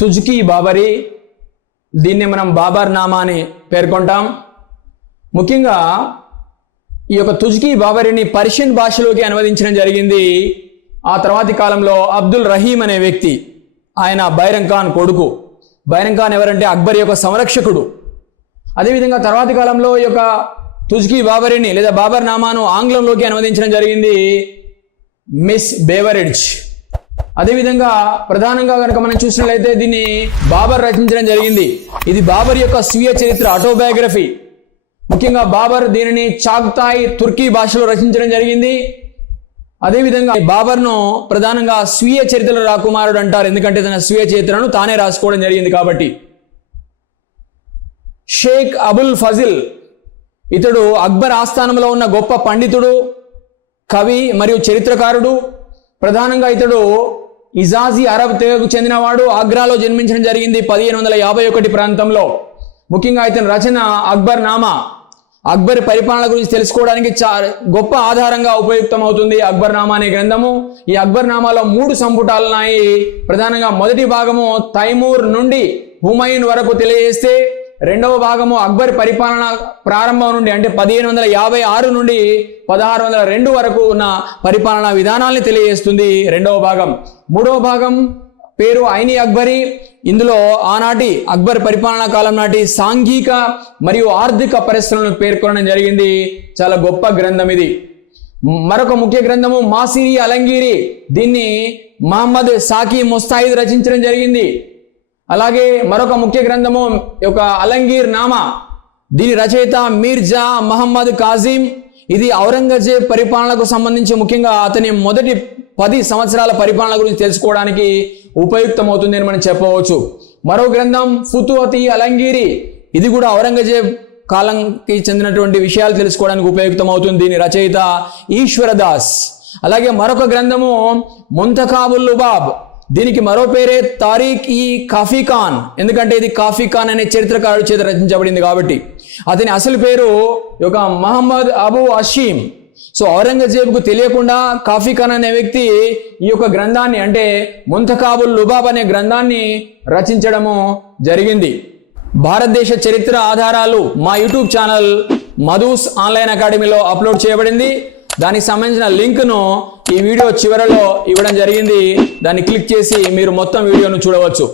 తుజ్కీ బాబరి దీన్ని మనం బాబర్ నామా అని పేర్కొంటాం. ముఖ్యంగా ఈ యొక్క తుజ్కీ బాబరిని పర్షియన్ భాషలోకి అనువదించడం జరిగింది ఆ తర్వాతి కాలంలో అబ్దుల్ రహీం అనే వ్యక్తి ఆయన బైరం ఖాన్ కొడుకు. బైరం ఖాన్ ఎవరంటే అక్బర్ యొక్క సంరక్షకుడు. అదేవిధంగా తర్వాతి కాలంలో ఈ యొక్క తుజ్కీ బాబరిని లేదా బాబర్ నామాను ఆంగ్లంలోకి అనువదించడం జరిగింది మిస్ బేవరెడ్జ్ అదేవిధంగా ప్రధానంగా కనుక మనం చూసినట్లయితే దీన్ని బాబర్ రచించడం జరిగింది. ఇది బాబర్ యొక్క స్వీయ చరిత్ర ఆటోబయోగ్రఫీ ముఖ్యంగా బాబర్ దీనిని చాగ్తాయ్ తుర్కీ భాషలో రచించడం జరిగింది. అదేవిధంగా బాబర్ను ప్రధానంగా స్వీయ చరిత్రలో రాకుమారుడు అంటారు. ఎందుకంటే తన స్వీయ చరిత్రను తానే రాసుకోవడం జరిగింది కాబట్టి. షేక్ అబుల్ ఫజిల్ ఇతడు అక్బర్ ఆస్థానంలో ఉన్న గొప్ప పండితుడు కవి మరియు చరిత్రకారుడు. ప్రధానంగా ఇతడు ఇజాజీ అరబ్ తెగకు చెందినవాడు ఆగ్రాలో జన్మించడం జరిగింది పదిహేను వందల యాభై ఒకటి ప్రాంతంలో. ముఖ్యంగా ఇతని రచన అక్బర్ నామా. అక్బర్ పరిపాలన గురించి తెలుసుకోవడానికి చా గొప్ప ఆధారంగా ఉపయుక్తం అవుతుంది అక్బర్ నామా అనే గ్రంథము. ఈ అక్బర్ నామాలో మూడు సంపుటాలు ఉన్నాయి ప్రధానంగా మొదటి భాగము తైమూర్ నుండి హుమయూన్ వరకు తెలియజేస్తే రెండవ భాగము అక్బర్ పరిపాలన ప్రారంభం నుండి అంటే పదిహేను వందల యాభై ఆరు నుండి పదహారు వందల రెండు వరకు ఉన్న పరిపాలనా విధానాల్ని తెలియజేస్తుంది రెండవ భాగం. మూడవ భాగం పేరు ఐని అక్బరి. ఇందులో ఆనాటి అక్బర్ పరిపాలనా కాలం నాటి సాంఘిక మరియు ఆర్థిక పరిస్థితులను పేర్కొనడం జరిగింది. చాలా గొప్ప గ్రంథం ఇది. మరొక ముఖ్య గ్రంథము మాసిరి అలంగిరి. దీన్ని మహమ్మద్ సాకి ముస్తాయిద్ రచించడం జరిగింది. అలాగే మరొక ముఖ్య గ్రంథము ఒక అలంగీర్ నామా. దీని రచయిత మీర్జా మహమ్మద్ కాజీం. ఇది ఔరంగజేబ్ పరిపాలనకు సంబంధించి ముఖ్యంగా అతని మొదటి పది సంవత్సరాల పరిపాలన గురించి తెలుసుకోవడానికి ఉపయుక్తమవుతుంది అని మనం చెప్పవచ్చు. మరో గ్రంథం ఫుతువతి అలంగీరి. ఇది కూడా ఔరంగజేబ్ కాలంకి చెందినటువంటి విషయాలు తెలుసుకోవడానికి ఉపయుక్తమవుతుంది దీని రచయిత ఈశ్వరదాస్. అలాగే మరొక గ్రంథము ముంతకాబుల్ లుబాబ్. దీనికి మరో పేరే తారీఖ్ ఈ కాఫీ ఖాన్. ఎందుకంటే ఇది కాఫీ ఖాన్ అనే చరిత్రకారుడు చేత రచించబడింది కాబట్టి. అతని అసలు పేరు ఒక మహమ్మద్ అబు అషీం సో ఔరంగజేబుకు తెలియకుండా కాఫీ ఖాన్ అనే వ్యక్తి ఈ యొక్క గ్రంథాన్ని అంటే ముంతకాబుల్ లుబాబ్ అనే గ్రంథాన్ని రచించడము జరిగింది. భారతదేశ చరిత్ర ఆధారాలు మా యూట్యూబ్ ఛానల్ మధుస్ ఆన్లైన్ అకాడమీలో అప్లోడ్ చేయబడింది. దానికి సంబంధించిన లింక్ను ఈ వీడియో చివరలో ఇవ్వడం జరిగింది. దాన్ని క్లిక్ చేసి మీరు మొత్తం వీడియోను చూడవచ్చు.